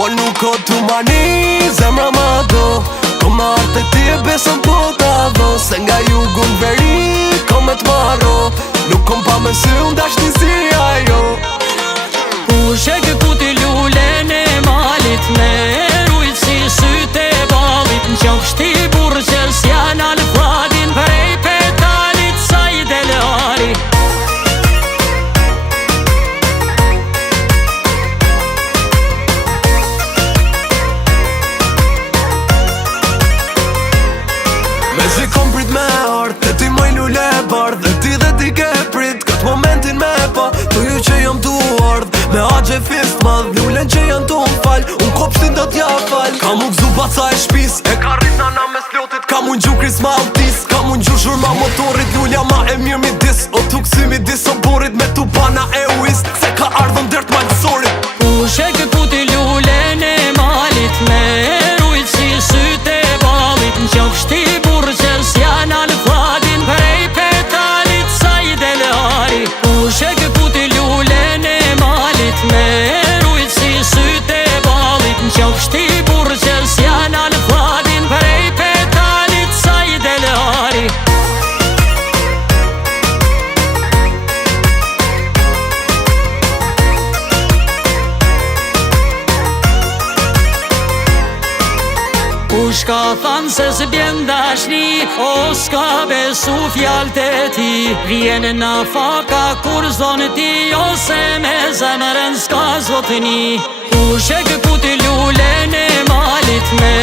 Ua nuk ko tu mani zemra ma do Ko ma arte ti e besën po ta dho Se nga jugun veri ko me t'marro Nuk kom pa me sy unë dash një si ajo Ushe kë kuti lullën e malit Me rujt si syte e balit Në qofsh shti burë që s'jan alfadin Prej petalit sa i delari Me zi kom prit me art E ti moj lulle e bardh Dhe ti dhe ti ke prit Këtë momentin me pa Tu ju që jom tu ardh Me agje fist madh Lullen që janë tu m'fall Unë kopshtin do t'ja fall Ka mu gzu baca e shpis E ka rrit nana me slotit Ka mu n'gju kris ma autis Ka mu n'gju shur ma motorit Lullja ma e mirë mi dis O tu kësi mi dis o borit Me tu bana e uist Se ka ardhën dert ma gësorit Ushe kë kuti lullën e malit Me rujt si syte e balit Në qofsh shti burë që s'jan alfadin Prej petalit sa i delari Ushe kë kuti lullën e malit Me rujt si syte e balit Në qofsh shti burë që s'jan alfadin Prej petalit sa i delari Kush ka thanë se s'bjen dashni O s'ka besu fjallët e ti Vjen në faka kur zonë ti Ose me zemërën s'ka zotëni Kush e këputi lullën e malit Me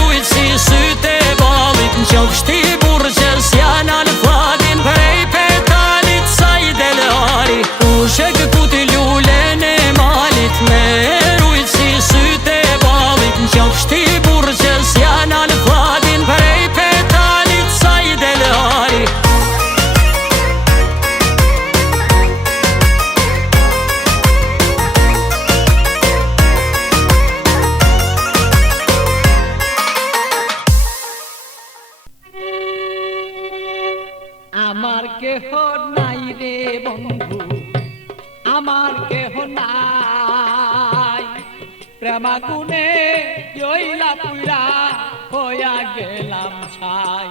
rujt si syte e balit Në qofsh ti burë që s'jan alfadin Prej petalit sa i delari Kush e këputi lullën e malit Me rujt si syte e balit Në qofsh ti burë që s'jan alfadin Prej petalit sa i delari আমার কেহ নাই রে বন্ধু আমার কেহ নাই প্রেমাগুনে জইলা পুরা হইয়া গেলাম ছাই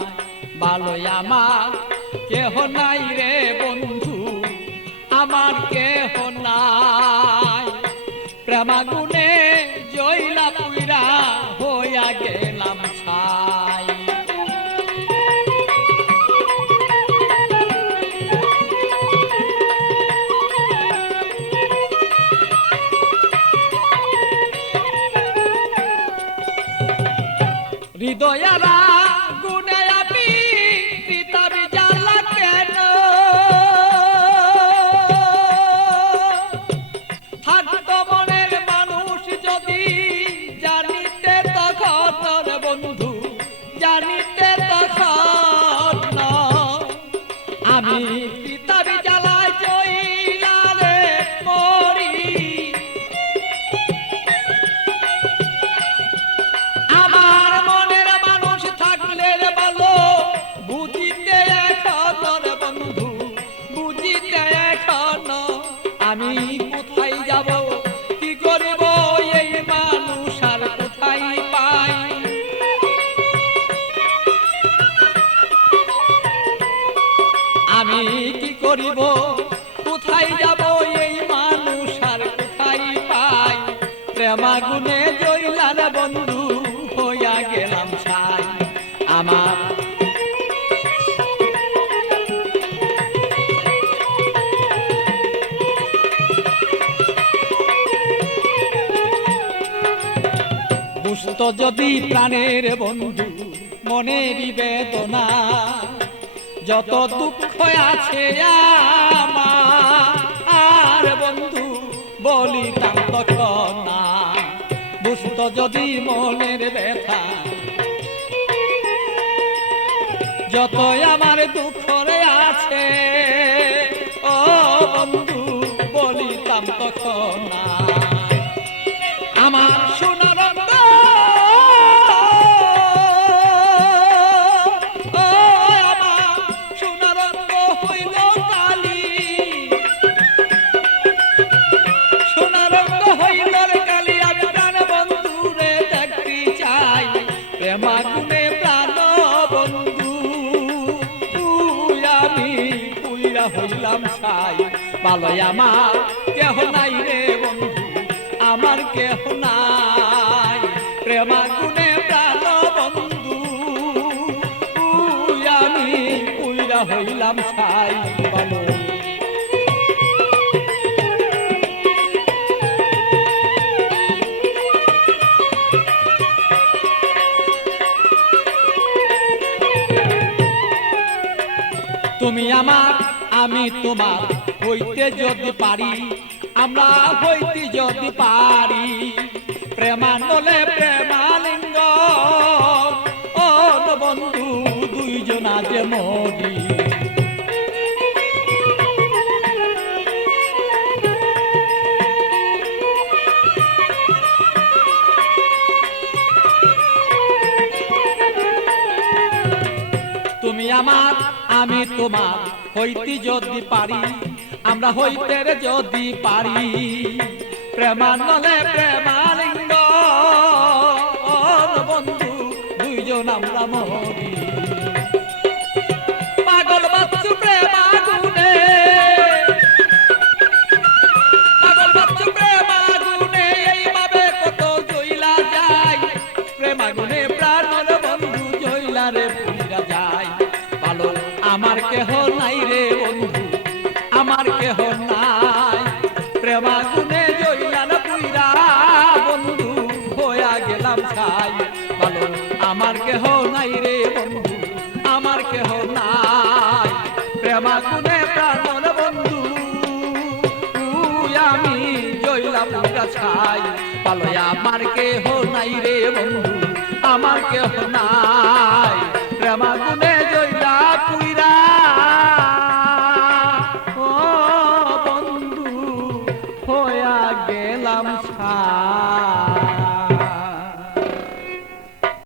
ভালোই আমার কেহ নাই রে বন্ধু আমার কেহ নাই প্রেমাগুনে জইলা পুরা হইয়া গেলাম ছাই হৃদয়ারা গুনে আমি পিতার জ্বালা কেন থাকতো মনের মানুষ যদি জানিতে তখন বন্ধু জানিতে তখন আমি পিতার জ্বালায় জইলা রে মরি আমার মনের মানুষ থাকলে ভালো বুঝিতে এখন বন্ধু বুঝিতে এখন আমি কোথায় যাব কি করব এই মানুষ আর কোথায় পাই আমি কি করিব কোথায় যাব এই মানুষ আর কোথায় পাই প্রেমাগুনে জইলার বন্ধু হইয়া গেলাম ছাই আমার বুঝত যদি প্রাণের বন্ধু মনের বেদনা যত দুঃখ আছে আমার বন্ধু বলিতাম তখন না বুঝত যদি মনের ব্যথা যত আমার দুঃখ আছে ও বন্ধু বলিতাম তখন না আমার সোনার সোনার হইল কালি আমি প্রাণ বন্ধু হইলাম ছাই ভালোই আমার কেহ নাই রে বন্ধু আমার কেহ নাই প্রেমাগুনে প্রাণ বন্ধু আমি পুইরা হইলাম ছাই ভালো তুমি আমার আমি তোমার হইতে যদি পারি আমরা হইতে যদি পারি প্রেমানলে প্রেমালিঙ্গ ও বন্ধু দুইজনা যে মরি তুমি আমার আমি তোমার হইতে যদি পারি আমরা হইতে যদি পারি প্রেমানলে প্রেমালিঙ্গ বন্ধু দুইজন আমরা মরি পাগল বাচ্চু প্রেমাগুনে পাগল বাচ্চু প্রেমাগুনে এইভাবে কত জইলা যায় প্রেমাগুনে প্রাণর বন্ধু জইলা রে পুইরা যায় ভালো আমার কেহ নাই রে বন্ধু আমার কেহ নাই প্রেমাগুনে জইলা না পুইরা বন্ধু হইয়া গেলাম ছাই ভালো আমার কেহ নাই রে বন্ধু আমার কেহ নাই প্রেমাগুনে প্রাণর বন্ধু আমি জইলা পুইরা ছাই ভালো আমার কেহ নাই রে বন্ধু আমার কেহ নাই প্রেমাগুনে জইলা পুইরা ও বন্ধু হইয়া গেলাম ছাই।